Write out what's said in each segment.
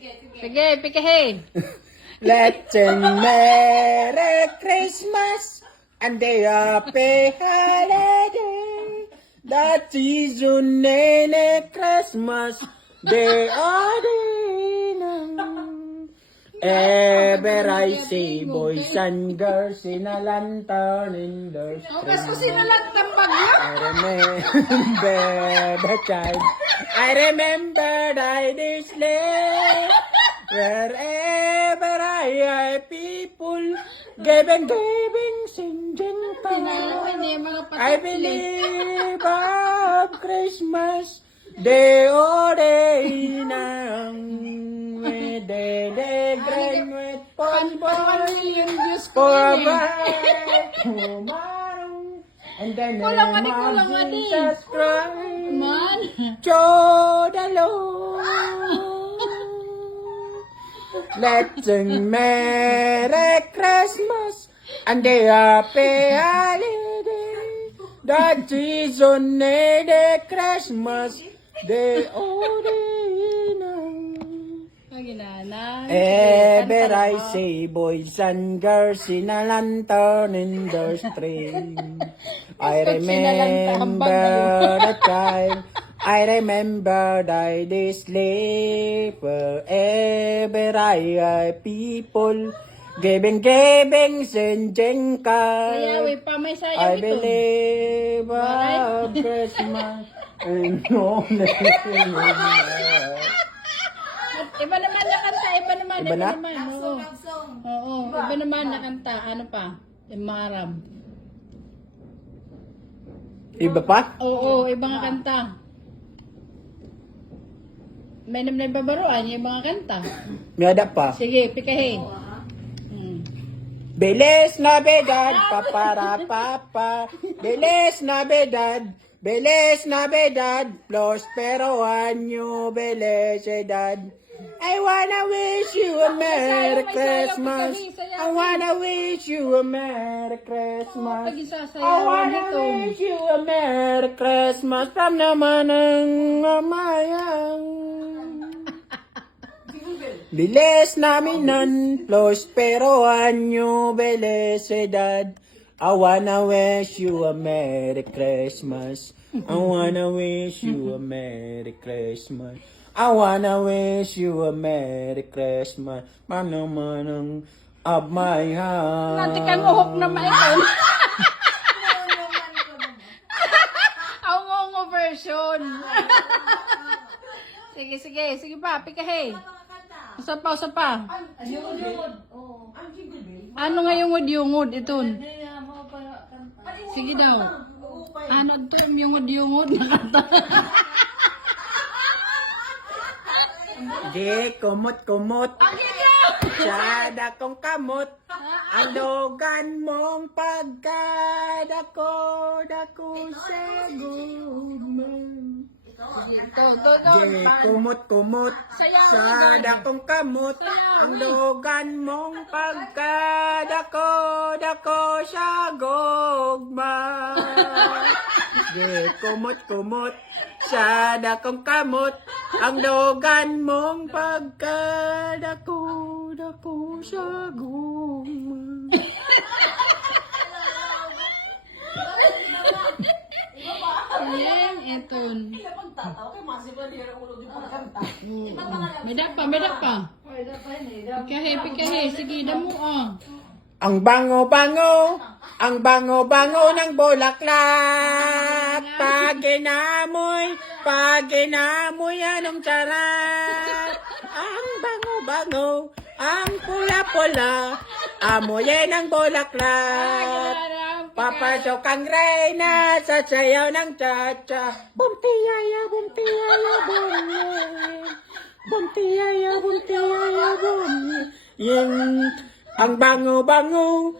Sige, pikahin. Let's sing Merry Christmas and the happy holiday. That season in Christmas, they are ever I see boys and girls in a lantern in the street. Kaso sinalantang bagyo. I remember the child. I remember I sleigh. Wherever I people giving, singing I believe of Christmas day or day nang with the grand with ponbon for tomorrow and then Jesus Christ Man. Joe the Lord. Let's sing Merry Christmas and the happy holiday. That season the Christmas they already know. Ever I see boys and girls in a lantern in the street. I remember the time. I remember I sleep wherever I people giving, singing Sayawi pa, may sayaw I ito. believe of Christmas and no Iba naman na kanta, iba naman. Iba na? Oo, iba naman na kanta. Ano pa? Imaram. Iba pa? Oo, iba nga kanta. May naman babaruan, yung mga kanta. May ada pa. Sige, pikahin. Bilis Navidad, papara papa. Bilis Navidad, prospero año, felicidad. I wanna wish you a Merry Christmas. I wanna wish you a Merry Christmas. Pag I isasayawan wanna ito. wish you a Merry Christmas from naman ng mamayang. Bilis namin nun, prospero año, felicidad. I wanna wish you a Merry Christmas. I wanna wish you a Merry Christmas. I wanna wish you a Merry Christmas. Manong of my heart. Nanti kang uhok na maikon. Ang ngongo version. Sige pa, pikahin. Usa pa. Ano nga yung yungod ito? Sige daw. Ano to yung yungod na kanta? Di kumot. Sada kong kamot. Ang dogan mong pagkadako sa gumang. Di kumot. Sada kong kamot. Ang dogan mong pagkadako sa gugma. Di kumot. Sada kong kamot. Ang dogan mong pagkadako sa gugma. Ayan, eton. Medak pa. Pikahe. Sige, damo Ang bango-bango ng bulaklak. Pag inamoy, anong sarap. Ang bango-bango, ang pula-pula, amoy ng bulaklak. Papasok ang reyna sa sayaw ng cha-cha. Bumtiyaya, bum. Bumtiyaya, bum. Yung ang bango-bango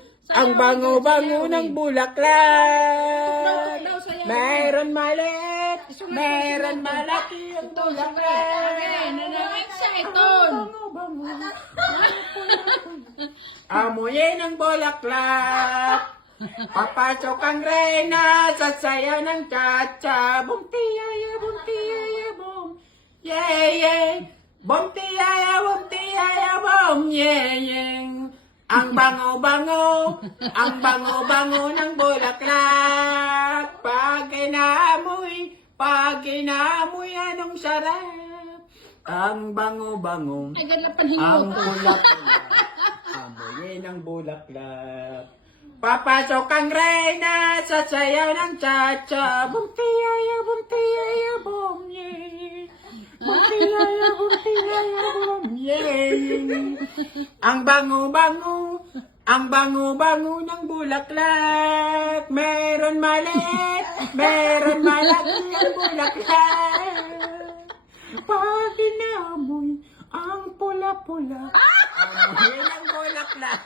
ng bulaklak. Meron malaki yung bulaklak. Amoy ng bulaklak. Papasok ang reyna sa sayaw ng cha-cha. Bum tiyaya bum. Yeah. Bumtiyaya, bum, yeyeng. Ang bango-bango ng bulaklak. Pag inaamoy, anong sarap. Ang bango-bango, Ay, ganun panhingo ang ko. pula-pula, amoy ng bulaklak. Papasok ang reyna sa sayaw ng cha-cha. Bumtiyaya, bum, yeyeng. Bumtiyaya, bum, yeyeng. Ang bango-bango ng bulaklak. Meron maliit, meron malaki ang bulaklak. Pag inamoy ang pula-pula, amoy ng bulaklak.